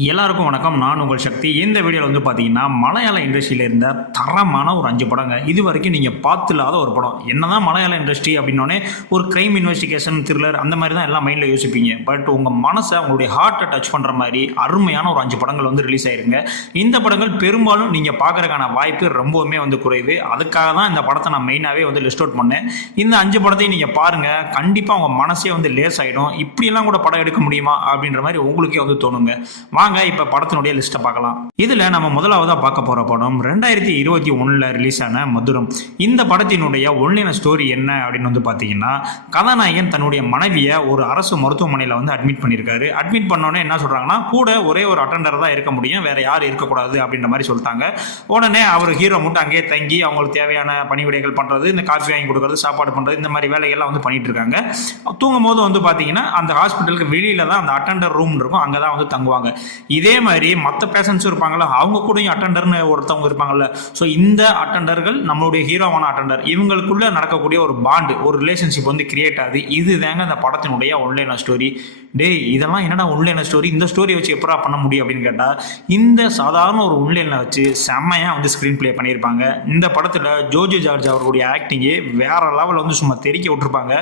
எல்லாருக்கும் வணக்கம். நான் உங்கள் சக்தி. இந்த வீடியோவில் வந்து பார்த்தீங்கன்னா மலையாள இண்டஸ்ட்ரியில் இருந்த தரமான ஒரு 5 படங்க. இது வரைக்கும் நீங்கள் பார்த்துலாத ஒரு படம். என்னதான் மலையாள இண்டஸ்ட்ரி அப்படின்னோடனே ஒரு கிரைம் இன்வெஸ்டிகேஷன் த்ரில்லர் அந்த மாதிரி தான் எல்லாம் மைண்டில் யோசிப்பீங்க. பட் உங்கள் மனசை உங்களுடைய ஹார்ட்டை டச் பண்ணுற மாதிரி அருமையான ஒரு 5 படங்கள் வந்து ரிலீஸ் ஆயிருங்க. இந்த படங்கள் பெரும்பாலும் நீங்கள் பார்க்குறதுக்கான வாய்ப்பு ரொம்பவுமே வந்து குறைவு. அதுக்காக தான் இந்த படத்தை நான் மெயினாகவே வந்து லிஸ்ட் அவுட் பண்ணேன். இந்த 5 படத்தையும் நீங்கள் பாருங்கள், கண்டிப்பாக உங்கள் மனசே வந்து லேஸ் ஆகிடும். இப்படியெல்லாம் கூட படம் எடுக்க முடியுமா அப்படின்ற மாதிரி உங்களுக்கே வந்து தோணுங்க. வாங்க இப்ப படத்தினுடைய லிஸ்ட்டை பார்க்கலாம். இதுல நம்ம முதலாவதா பார்க்க போற படம் 2021 ரிலீஸ் ஆன மதுரம். இந்த படத்தினுடைய ஒன்லைன ஸ்டோரி என்ன அப்படின்னு வந்து பாத்தீங்கன்னா, கதாநாயகன் தன்னுடைய மனைவியை ஒரு அரசு மருத்துவமனையில வந்து அட்மிட் பண்ணியிருக்காரு. அட்மிட் பண்ணோன்னே என்ன சொல்றாங்கன்னா, கூட ஒரே ஒரு அட்டெண்டர் தான் இருக்க முடியும், வேற யாரும் இருக்கக்கூடாது அப்படின்ற மாதிரி சொல்லிட்டாங்க. உடனே அவர் ஹீரோ மட்டும் அங்கேயே தங்கி அவங்களுக்கு தேவையான பணிவிடைகள் பண்றது, இந்த காஃபி வாங்கி கொடுக்கறது, சாப்பாடு பண்றது, இந்த மாதிரி வேலைகள்லாம் வந்து பண்ணிட்டு இருக்காங்க. தூங்கும் போது வந்து பாத்தீங்கன்னா அந்த ஹாஸ்பிட்டலுக்கு வெளியில தான் அந்த அட்டெண்டர் ரூம் இருக்கும், அங்கதான் வந்து தங்குவாங்க. இதே மாதிரி மற்ற பேஷண்ட்ஸும் இருப்பாங்கல்ல, அவங்க கூட அட்டெண்டர்னு ஒருத்தவங்க இருப்பாங்கல்ல. ஸோ இந்த அட்டெண்டர்கள் நம்மளுடைய ஹீரோவான அட்டெண்டர், இவங்களுக்குள்ள நடக்கக்கூடிய ஒரு பாண்டு, ஒரு ரிலேஷன்ஷிப் வந்து கிரியேட் ஆகுது. இது தாங்க இந்த படத்தினுடைய ஒன்லைன ஸ்டோரி. டேய், இதெல்லாம் என்னடா ஒன்லைன ஸ்டோரி, இந்த ஸ்டோரியை வச்சு எப்படா பண்ண முடியும் அப்படின்னு கேட்டால், இந்த சாதாரண ஒரு ஒன்லைனை வச்சு செம்மையாக வந்து ஸ்க்ரீன் பிளே பண்ணியிருப்பாங்க. இந்த படத்தில் ஜோஜோ ஜார்ஜ் அவர்களுடைய ஆக்டிங்கே வேற லெவலில் வந்து சும்மா தெறிக்க விட்டுருப்பாங்க.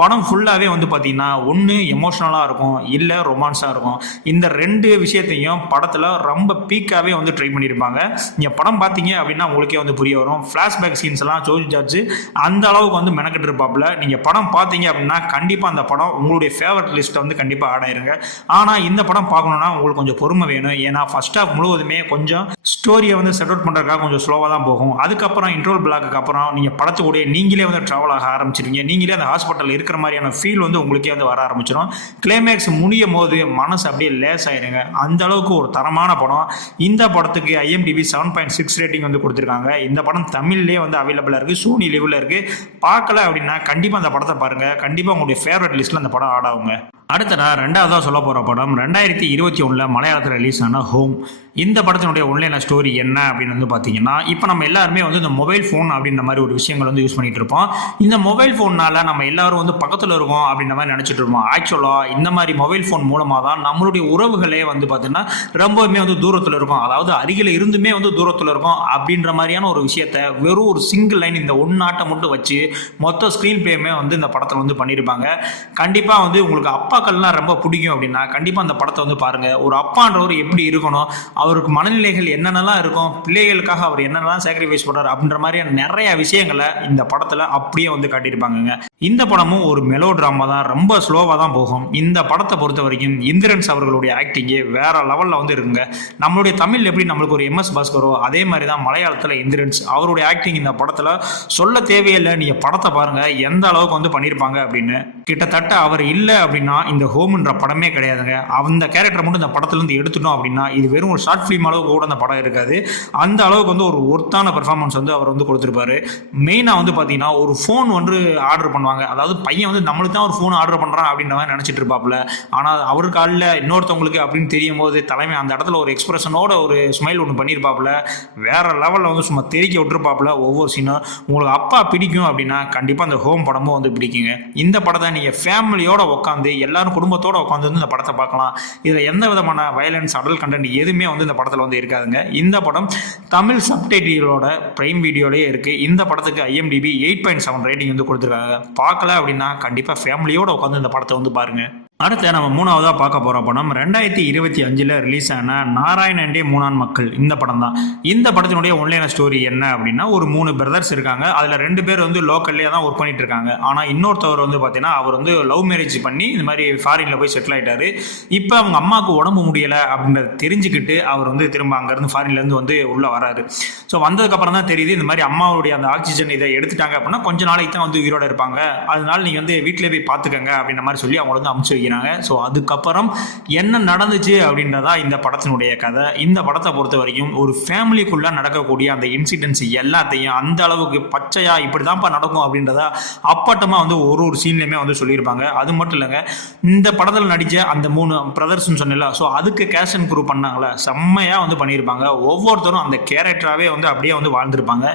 படம் ஃபுல்லாகவே வந்து பார்த்தீங்கன்னா ஒன்று எமோஷ்னலாக இருக்கும், இல்லை ரொமான்ஸாக இருக்கும். இந்த ரெண்டு விஷயத்தையும் படத்தில் ரொம்ப பீக்காகவே வந்து ட்ரை பண்ணியிருப்பாங்க. நீங்கள் படம் பார்த்தீங்க அப்படின்னா உங்களுக்கே வந்து புரிய வரும். ஃப்ளாஷ்பேக் சீன்ஸ் எல்லாம் ஜோஜோ ஜார்ஜ் அந்த அளவுக்கு வந்து மெனக்கிட்டு இருப்பாப்புல. நீங்கள் படம் பார்த்தீங்க அப்படின்னா கண்டிப்பாக அந்த படம் உங்களுடைய ஃபேவரட் லிஸ்ட்டை வந்து கண்டிப்பாக ஆட் ஆயிருங்க. ஆனால் இந்த படம் பார்க்கணுன்னா உங்களுக்கு கொஞ்சம் பொறுமை வேணும். ஏன்னா ஃபர்ஸ்ட் ஹாஃப் முழுவதுமே கொஞ்சம் ஸ்டோரியை வந்து செட் அவுட் பண்ணுறதுக்காக கொஞ்சம் ஸ்லோவாக தான் போகும். அதுக்கப்புறம் இன்ட்ரோல் பிளாக்கு அப்புறம் நீங்கள் படத்துக்கூடிய நீங்களே வந்து ட்ராவல் ஆக ஆரம்பிச்சிருங்க. நீங்களே அந்த ஹாஸ்பிட்டலில் இருக்கிற மாதிரியான ஃபீல் வந்து உங்களுக்கே வந்து வர ஆரம்பிச்சிடும். கிளைமேக்ஸ் முடியும் போது மனசு அப்படியே லேஸ் ஆயிருங்க. அந்த அளவுக்கு ஒரு தரமான படம். இந்த படத்துக்கு IMDb 7.6 ரேட்டிங் வந்து கொடுத்துருக்காங்க. இந்த படம் தமிழ்லேயே வந்து அவைலபிளாக இருக்குது, சோனி லிவில் இருக்குது. பார்க்கல அப்படின்னா கண்டிப்பாக அந்த படத்தை பாருங்கள். கண்டிப்பாக உங்களுடைய ஃபேவரட் லிஸ்ட்டில் அந்த படம் ஆட் ஆகுங்க. அடுத்தடா ரெண்டாவதாக சொல்ல போகிற படம் 2021 மலையாளத்தில் ரிலீஸ் ஆன ஹோம். இந்த படத்தினுடைய ஒன்லைன ஸ்டோரி என்ன அப்படின்னு வந்து பார்த்தீங்கன்னா, இப்போ நம்ம எல்லாருமே வந்து இந்த மொபைல் ஃபோன் அப்படின்ற மாதிரி ஒரு விஷயங்கள் வந்து யூஸ் பண்ணிட்டு இருப்போம். இந்த மொபைல் ஃபோன்னால நம்ம எல்லாரும் வந்து பக்கத்தில் இருக்கோம் அப்படின்ற மாதிரி நினச்சிட்டு இருப்போம். ஆக்சுவலாக இந்த மாதிரி மொபைல் ஃபோன் மூலமாக தான் நம்மளுடைய உறவுகளே வந்து பார்த்தீங்கன்னா ரொம்பவுமே வந்து தூரத்தில் இருக்கும். அதாவது அருகில் இருந்துமே வந்து தூரத்தில் இருக்கும் அப்படின்ற மாதிரியான ஒரு விஷயத்த வெறும் ஒரு சிங்கிள் லைன், இந்த ஒன்னாட்டை மட்டும் வச்சு மொத்த ஸ்க்ரீன் பிளேமே வந்து இந்த படத்தில் வந்து பண்ணியிருப்பாங்க. கண்டிப்பாக வந்து உங்களுக்கு அப்பாக்கள்லாம் ரொம்ப பிடிக்கும் அப்படின்னா கண்டிப்பாக அந்த படத்தை வந்து பாருங்கள். ஒரு அப்பான்றவர் எப்படி இருக்கணும், அவருக்கு மனநிலைகள் என்னென்னலாம் இருக்கும், பிள்ளைகளுக்காக அவர் என்னென்னலாம் சாக்ரிஃபைஸ் பண்ணுறாரு அப்படின்ற மாதிரியான நிறைய விஷயங்களை இந்த படத்தில் அப்படியே வந்து காட்டியிருப்பாங்க. இந்த படமும் ஒரு மெலோ ட்ராமா தான், ரொம்ப ஸ்லோவாக தான் போகும். இந்த படத்தை பொறுத்த வரைக்கும் இந்திரன்ஸ் அவர்களுடைய ஆக்டிங்கே வேற லெவலில் வந்து இருக்குங்க. நம்மளுடைய தமிழ் எப்படி நம்மளுக்கு ஒரு MS பாஸ்கரோ, அதே மாதிரி தான் மலையாளத்தில் இந்திரன்ஸ் அவருடைய ஆக்டிங் இந்த படத்தில் சொல்ல தேவையில்லை. நீங்கள் படத்தை பாருங்கள் எந்த அளவுக்கு வந்து பண்ணியிருப்பாங்க அப்படின்னு. கிட்டத்தட்ட அவர் இல்லை அப்படின்னா இந்த ஹோம்ன்ற படமே கிடையாதுங்க. அந்த கேரக்டரை மட்டும் இந்த படத்துலேருந்து எடுத்துட்டோம் அப்படின்னா இது வெறும் ஒரு ஷார்ட் ஃபிலிம் அளவுக்கு கூட அந்த படம் இருக்காது. அந்த அளவுக்கு வந்து ஒரு ஒர்த்தான பெர்ஃபார்மன்ஸ் வந்து அவர் வந்து கொடுத்துருப்பாரு. மெயினாக வந்து பார்த்தீங்கன்னா ஒரு ஃபோன் வந்து ஆர்டர் பண்ணுவாங்க. அதாவது பையன் வந்து நம்மளுக்கு தான் ஒரு ஃபோன் ஆர்டர் பண்ணுறான் அப்படின்ற மாதிரி நினச்சிட்டு இருப்பாப்புல. ஆனால் அவருக்கு ஆளில் இன்னொருத்தவங்களுக்கு அப்படின்னு தெரியும் போது தலைமை அந்த இடத்துல ஒரு எக்ஸ்பிரஷனோட ஒரு ஸ்மைல் ஒன்று பண்ணியிருப்பாப்புல. வேற லெவலில் வந்து சும்மா தெறிக்க விட்டுருப்பாப்புல ஒவ்வொரு சீனும். உங்களுக்கு அப்பா பிடிக்கும் அப்படின்னா கண்டிப்பாக அந்த ஹோம் படமும் வந்து பிடிக்குங்க. இந்த படத்தை நீங்கள் ஃபேமிலியோட உட்காந்து எல்லாரும் குடும்பத்தோட உட்காந்து வந்து இந்த படத்தை பார்க்கலாம். இதில் எந்த விதமான வயலன்ஸ், அடல்ட் கண்டென்ட் எதுவுமே வந்து இந்த படத்தில் வந்து இருக்காதுங்க. இந்த படம் தமிழ் சப்டைட்டிலோட பிரைம் வீடியோலேயே இருக்குது. இந்த படத்துக்கு IMDb 8.7 ரேட்டிங் வந்து கொடுத்துருக்காங்க. பார்க்கல அப்படின்னா கண்டிப்பாக ஃபேமிலியோட உட்காந்து இந்த படத்தை வந்து பாருங்க. அடுத்து நம்ம மூணாவதாக பார்க்க போகிற படம் 2025 ரிலீஸ் ஆன நாராயணண்டே மூணான் மக்கள். இந்த படம் தான். இந்த படத்தினுடைய ஒன்லைன ஸ்டோரி என்ன அப்படின்னா, ஒரு 3 பிரதர்ஸ் இருக்காங்க. அதில் 2 பேர் வந்து லோக்கல்லே தான் ஒர்க் பண்ணிட்டு இருக்காங்க. ஆனால் இன்னொருத்தவர் வந்து பார்த்தீங்கன்னா அவர் வந்து லவ் மேரேஜ் பண்ணி இந்த மாதிரி ஃபாரினில் போய் செட்டில் ஆகிட்டாரு. இப்போ அவங்க அம்மாவுக்கு உடம்பு முடியலை அப்படின்றத தெரிஞ்சுக்கிட்டு அவர் வந்து திரும்ப அங்கேருந்து ஃபாரின்லேருந்து வந்து உள்ளே வராரு. ஸோ வந்ததுக்கப்புறம் தான் தெரியுது இந்த மாதிரி அம்மாவுடைய அந்த ஆக்சிஜன் இதை எடுத்துட்டாங்க அப்படின்னா கொஞ்ச நாளைக்கு தான் வந்து உயிரோடு இருப்பாங்க. அதனால நீங்கள் வந்து வீட்டிலே போய் பார்த்துக்கங்க அப்படின்ற மாதிரி சொல்லி அவங்கள வந்து அமுச்சு வைக்கிறாங்க. ஸோ அதுக்கப்புறம் என்ன நடந்துச்சு அப்படின்றதா இந்த படத்தினுடைய கதை. இந்த படத்தை பொறுத்த வரைக்கும் ஒரு ஃபேமிலிக்குள்ள நடக்கக்கூடிய அந்த இன்சிடென்ட்ஸ் எல்லாத்தையும் அந்த அளவுக்கு பச்சையா இப்படி தான்ப்பா நடக்கும் அப்படின்றதா அப்பட்டமா வந்து ஒரு சீன்லையுமே வந்து சொல்லியிருப்பாங்க. அது மட்டும் இல்லைங்க, இந்த படத்தில் நடிச்ச அந்த 3 பிரதர்ஸ்ன்னு சொன்னல, ஸோ அதுக்கு கேஷ் அண்ட் குரூ பண்ணாங்களே செம்மையா வந்து பண்ணியிருப்பாங்க. ஒவ்வொருத்தரும் அந்த கேரக்டராகவே வந்து அப்படியே வந்து வாழ்ந்திருப்பாங்க.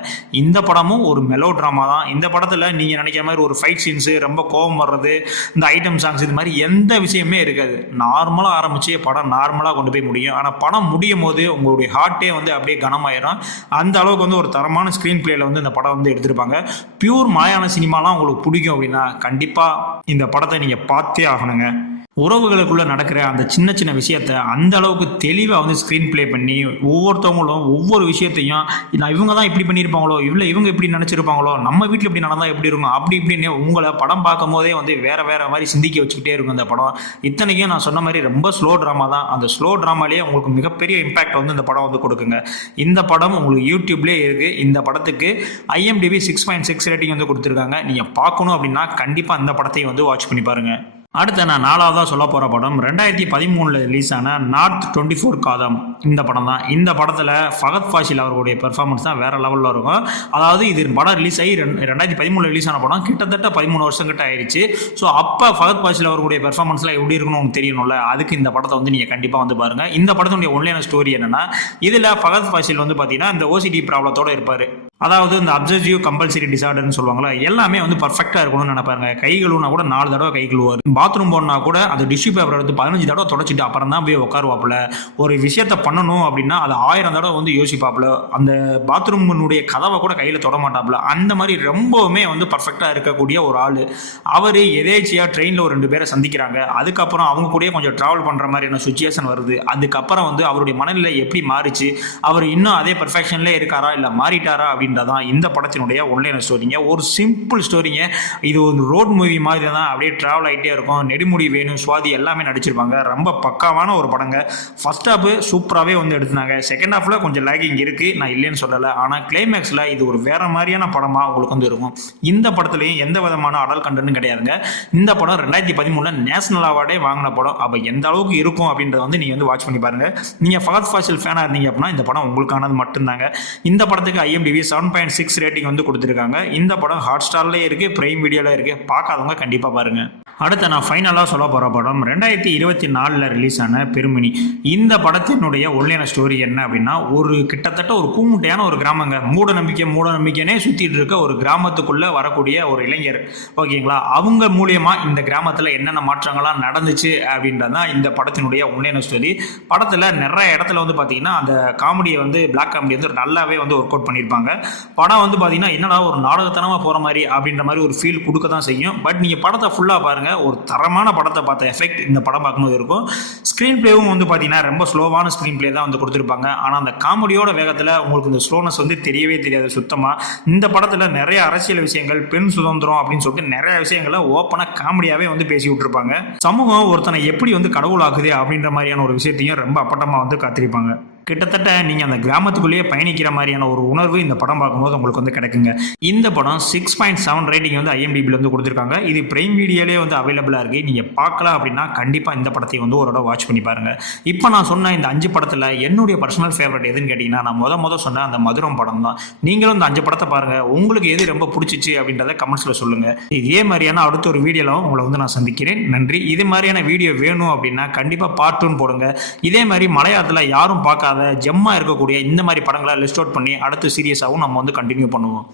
இந்த படமும் ஒரு மெலோ ட்ராமா தான். இந்த படத்தில் நீங்கள் நினைக்கிற மாதிரி ஒரு ஃபைட் சீன்ஸு, ரொம்ப கோபம் வர்றது, இந்த ஐட்டம் சாங்ஸ், இது மாதிரி எந்த எந்த விஷயமே இருக்காது. நார்மலாக ஆரம்பித்து படம் நார்மலாக கொண்டு போய் முடியும். ஆனால் படம் முடியும் போது உங்களுடைய ஹார்ட்டே வந்து அப்படியே கனமாயிரும். அந்த அளவுக்கு வந்து ஒரு தரமான ஸ்க்ரீன் பிளேயில் வந்து இந்த படம் வந்து எடுத்திருப்பாங்க. பியூர் மலையாள சினிமாலாம் உங்களுக்கு பிடிக்கும் அப்படின்னா கண்டிப்பாக இந்த படத்தை நீங்கள் பார்த்தே ஆகணுங்க. உறவுகளுக்குள்ளே நடக்கிற அந்த சின்ன சின்ன விஷயத்த அந்த அளவுக்கு தெளிவாக வந்து ஸ்க்ரீன் ப்ளே பண்ணி ஒவ்வொருத்தவங்களும் ஒவ்வொரு விஷயத்தையும் நான் இவங்க தான் இப்படி பண்ணியிருப்பாங்களோ, இல்லை இவங்க இப்படி நினச்சிருப்பாங்களோ, நம்ம வீட்டில் இப்படி நடந்தால் எப்படி இருக்கும் அப்படி இப்படின்னு உங்களை படம் பார்க்கும் போதே வந்து வேறு வேறு மாதிரி சிந்திக்க வச்சுக்கிட்டே இருக்கும் இந்த படம். இத்தனைக்கும் நான் சொன்ன மாதிரி ரொம்ப ஸ்லோ ட்ராமா தான். அந்த ஸ்லோ ட்ராமாலேயே உங்களுக்கு மிகப்பெரிய இம்பாக்ட் வந்து இந்த படம் வந்து கொடுக்குங்க. இந்த படம் உங்களுக்கு யூடியூப்லேயே இருக்குது. இந்த படத்துக்கு IMDb 6.6 ரேட்டிங் வந்து கொடுத்துருக்காங்க. நீங்கள் பார்க்கணும் அப்படின்னா கண்டிப்பாக இந்த படத்தையும் வந்து வாட்ச் பண்ணி பாருங்கள். அடுத்து நான் 4வதாக சொல்ல போகிற படம் 2013 ரிலீஸ் ஆன நார்த் 24 காதம். இந்த படம் தான். இந்த படத்தில் ஃபகத் ஃபாசில் அவர்களுடைய பெர்ஃபார்மன்ஸ் தான் வேறு லெவலில் இருக்கும். அதாவது இது படம் ரிலீஸ் ஆகி 2013 ரிலீஸ் ஆன படம் கிட்டத்தட்ட 13 வருஷம் கிட்ட ஆயிடுச்சு. ஸோ அப்போ ஃபகத் ஃபாசில் அவர்களுடைய பெர்ஃபார்மன்ஸ்லாம் எப்படி இருக்குன்னு உங்களுக்கு தெரியணும்ல, அதுக்கு இந்த படத்தை வந்து நீங்கள் கண்டிப்பாக வந்து பாருங்கள். இந்த படத்தினுடைய ஒன்லைன ஸ்டோரி என்னென்னா, இதில் ஃபகத் ஃபாசில் வந்து பார்த்தீங்கன்னா இந்த OCD ப்ராப்ளத்தோடு இருப்பார். அதாவது இந்த அப்சசிவ் கம்பல்சரி டிசார்டர்னு சொல்லுவாங்களா, எல்லாமே வந்து பர்ஃபெக்டாக இருக்கணும்னு நினைப்பாங்க. கை கழுவுனா கூட 4 தடவை கை கழுவார். பாத்ரூம் போனா கூட அந்த டிஷ்யூ பேப்பர் எடுத்து 15 தடவை தொடச்சிட்டு அப்புறம் தான் போய் உட்காருவாப்புல. ஒரு விஷயத்த பண்ணணும் அப்படின்னா அது 1000 தடவை வந்து யோசிப்பாப்புல. அந்த பாத்ரூமுடைய கதவை கூட கையில் தொட மாட்டாப்புல. அந்த மாதிரி ரொம்பவுமே வந்து பர்ஃபெக்டாக இருக்கக்கூடிய ஒரு ஆள். அவர் எதேச்சியாக ட்ரெயினில் ஒரு 2 பேரை சந்திக்கிறாங்க. அதுக்கப்புறம் அவங்க கூட கொஞ்சம் ட்ராவல் பண்ணுற மாதிரியான சுச்சுவேஷன் வருது. அதுக்கப்புறம் வந்து அவருடைய மனநிலை எப்படி மாறிச்சு, அவர் இன்னும் அதே பர்ஃபெக்ஷன்லேயே இருக்காரா இல்லை மாறிட்டாரா அப்படின்றதான் இந்த படத்தினுடைய ஒன்லைன் ஸ்டோரிங்க. ஒரு சிம்பிள் ஸ்டோரிங்க. இது ஒரு ரோட் மூவி மாதிரி தான். அப்படியே ட்ராவல் ஆகிட்டே இருக்கும். நெடுமுடி வேணும், சுவாதி எல்லாமே நடிச்சிருப்பாங்க. ரொம்ப பக்காவான ஒரு படங்க. ஃபர்ஸ்ட் ஹாஃப் சூப்பராகவே வந்து எடுத்துனாங்க. செகண்ட் ஹாஃபில் கொஞ்சம் லேக்கிங் இருக்குது, நான் இல்லைன்னு சொல்லலை. ஆனால் கிளைமேக்ஸில் இது ஒரு வேறு மாதிரியான படமாக உங்களுக்கு வந்து இருக்கும். இந்த படத்துலையும் எந்த விதமான அடல் கண்டனும் கிடையாதுங்க. இந்த படம் 2013 நேஷனல் அவார்டே வாங்கின படம். அப்போ எந்த அளவுக்கு இருக்கும் அப்படின்றத வந்து நீங்கள் வந்து வாட்ச் பண்ணி பாருங்கள். நீங்கள் ஃபகத் ஃபாசில் ஃபேனாக இருந்தீங்க அப்படின்னா இந்த படம் உங்களுக்கானது மட்டும்தாங்க. இந்த படத்துக்கு IMDb 7.6 ரேட்டிங் வந்து கொடுத்துருக்காங்க. இந்த படம் ஹாட் ஸ்டார்லேயே இருக்குது, பிரைம் வீடியோவில் இருக்குது. பார்க்காதவங்க கண்டிப்பாக பாருங்கள். அடுத்து நான் ஃபைனலாக சொல்ல போகிற படம் 2024 ரிலீஸ் ஆன பெருமினி. இந்த படத்தினுடைய ஒன்லைன ஸ்டோரி என்ன அப்படின்னா, ஒரு கிட்டத்தட்ட ஒரு கூமுட்டையான ஒரு கிராமங்க. மூட நம்பிக்கைனே சுற்றிட்டு இருக்க ஒரு கிராமத்துக்குள்ளே வரக்கூடிய ஒரு இளைஞர், ஓகேங்களா. அவங்க மூலியமாக இந்த கிராமத்தில் என்னென்ன மாற்றங்கள்லாம் நடந்துச்சு அப்படின்றதான் இந்த படத்தினுடைய ஒன்லைன ஸ்டோரி. படத்தில் நிறைய இடத்துல வந்து பார்த்தீங்கன்னா அந்த காமெடியை வந்து பிளாக் காமெடி வந்து நல்லாவே வந்து ஒர்க் அவுட் பண்ணியிருப்பாங்க. படம் வந்து பார்த்தீங்கன்னா என்னடா ஒரு நாடகத்தனமாக போகிற மாதிரி அப்படின்ற மாதிரி ஒரு ஃபீல் கொடுக்க தான் செய்யும். பட் நீங்கள் படத்தை ஃபுல்லாக பாருங்கள், ஒரு தரமான படத்தை பார்த்த எஃபெக்ட் இந்த படம் பார்க்கும்போது இருக்கும். ஸ்க்ரீன் பிளேவும் வந்து பார்த்தீங்கன்னா ரொம்ப ஸ்லோவான ஸ்க்ரீன் பிளே தான் வந்து கொடுத்துருப்பாங்க. ஆனால் அந்த காமெடியோட வேகத்தில் உங்களுக்கு இந்த ஸ்லோனஸ் வந்து தெரியவே தெரியாது சுத்தமாக. இந்த படத்தில் நிறைய அரசியல் விஷயங்கள், பெண் சுதந்திரம் அப்படின்னு சொல்லிட்டு நிறைய விஷயங்களை ஓப்பனாக காமெடியாகவே வந்து பேசி விட்டுருப்பாங்க. சமூகம் ஒருத்தனை எப்படி வந்து கடவுளாக்குது அப்படின்ற மாதிரியான ஒரு விஷயத்தையும் ரொம்ப அப்பட்டமாக வந்து காத்திருப்பாங்க. கிட்டத்தட்ட நீங்கள் அந்த கிராமத்துக்குள்ளேயே பயணிக்கிற மாதிரியான ஒரு உணர்வு இந்த படம் பார்க்கும்போது உங்களுக்கு வந்து கிடைக்குங்க. இந்த படம் 6.7 ரேட்டிங் வந்து IMDbல வந்து கொடுத்துருக்காங்க. இது பிரைம் வீடியோலேயே வந்து அவைலபிளாக இருக்குது. நீங்கள் பார்க்கலாம் அப்படின்னா கண்டிப்பாக இந்த படத்தை வந்து ஒரு தடவை வாட்ச் பண்ணி பாருங்கள். இப்போ நான் சொன்ன இந்த 5 படத்தில் என்னுடைய பர்சனல் ஃபேவரட் எதுன்னு கேட்டிங்கன்னா, நான் முத சொன்ன அந்த மதுரம் படம் தான். நீங்களும் இந்த 5 படத்தை பாருங்கள். உங்களுக்கு எது ரொம்ப பிடிச்சிச்சு அப்படின்றத கமெண்ட்ஸில் சொல்லுங்கள். இதே மாதிரியான அடுத்த ஒரு வீடியோவில் உங்களை வந்து நான் சந்திக்கிறேன். நன்றி. இது மாதிரியான வீடியோ வேணும் அப்படின்னா கண்டிப்பாக பார்ட் 2 போடுங்க. இதே மாதிரி மலையாளத்தில் யாரும் பார்க்காத ஜெம்மா இருக்கக்கூடிய இந்த மாதிரி படங்களை லிஸ்ட் அவுட் பண்ணி அடுத்த சீரியஸாகவும் நம்ம வந்து கண்டினியூ பண்ணுவோம்.